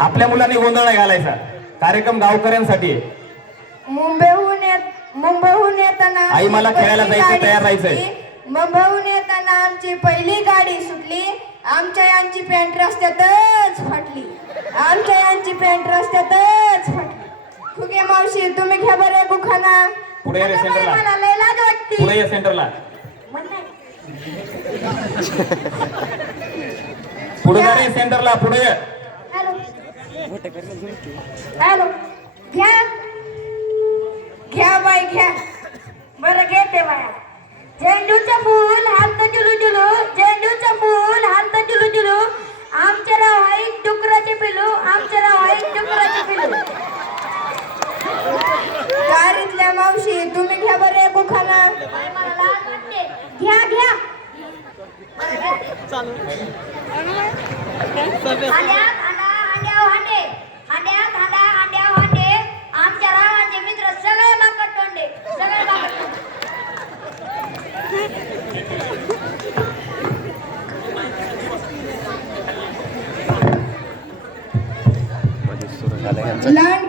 आपल्या मुलांनी गोंधळ नाही घालायचा. कार्यक्रम गावकऱ्यांसाठी आहे. मुंबईहून येताना आई मला खेळायला जायचं, तयार राहायचंय. मुंबईहून येताना आमची पहिली गाडी सुटली. आमच्या यांची पॅन्ट रस्त्यातच फाटली. आमच्या यांची पॅन्ट रस्त्यातच फाटली. फुगे मावशी तुम्ही घ्या बरं गुखाना. पुढे ये रे सेंटरला. मला लय लाज वाटते. पुढे ये सेंटरला. पुढे जा रे सेंटरला. पुढे ये. हॅलो हॅलो घ्या घ्या बाई घ्या. बरं घेते बाया. झेंडूचं फूल हालतं जुलू जुलू. झेंडूचं फूल हालतं जुलू जुलू. आमचे राव आहे डुकराचे पिलू. आमचे राव आहे डुकराचे पिलू. दारीतल्या मावशी तुम्ही घ्या बरं गुखाना. घ्या घ्या. आमच्या रावांचे मित्र सगळे माकड तोंडे. सगळे माकड लहान